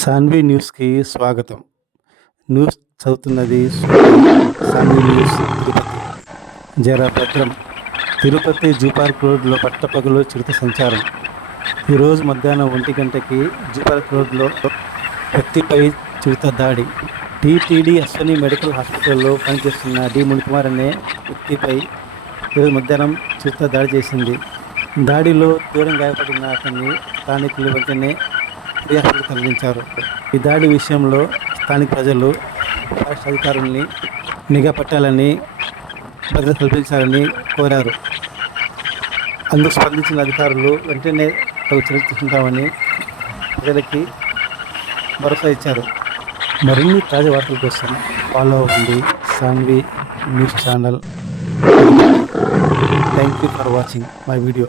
సాన్వి న్యూస్కి స్వాగతం. న్యూస్ చదువుతున్నది సాన్వి న్యూస్. జర భద్రం. తిరుపతి జూ పార్క్ రోడ్లో పట్టపగలు చిరుత సంచారం. ఈరోజు మధ్యాహ్నం 1 గంటకి జూ పార్క్ రోడ్లో వ్యక్తిపై చిరుత దాడి. టీటీడీ అశ్వని మెడికల్ హాస్పిటల్లో పనిచేస్తున్న డి మునికుమార్ అనే వ్యక్తిపై ఈరోజు మధ్యాహ్నం చిరుత దాడి చేసింది. దాడిలో తీవ్రంగా గాయపడిన అతన్ని స్థానికులు వెంటనే హాస్పిటల్కి తరలించారు. ఈ దాడి విషయంలో స్థానిక ప్రజలు ఫారెస్ట్ అధికారుల్ని నిఘా పెట్టాలని, భద్రత కల్పించాలని కోరారు. అందుకు స్పందించిన అధికారులు వెంటనే తగు చర్యలు తీసుకుంటామని ప్రజలకి భరోసా ఇచ్చారు. మరిన్ని తాజా వార్తల కోసం ఫాలో అవ్వండి Saanvi news channel. Thank you for watching my video.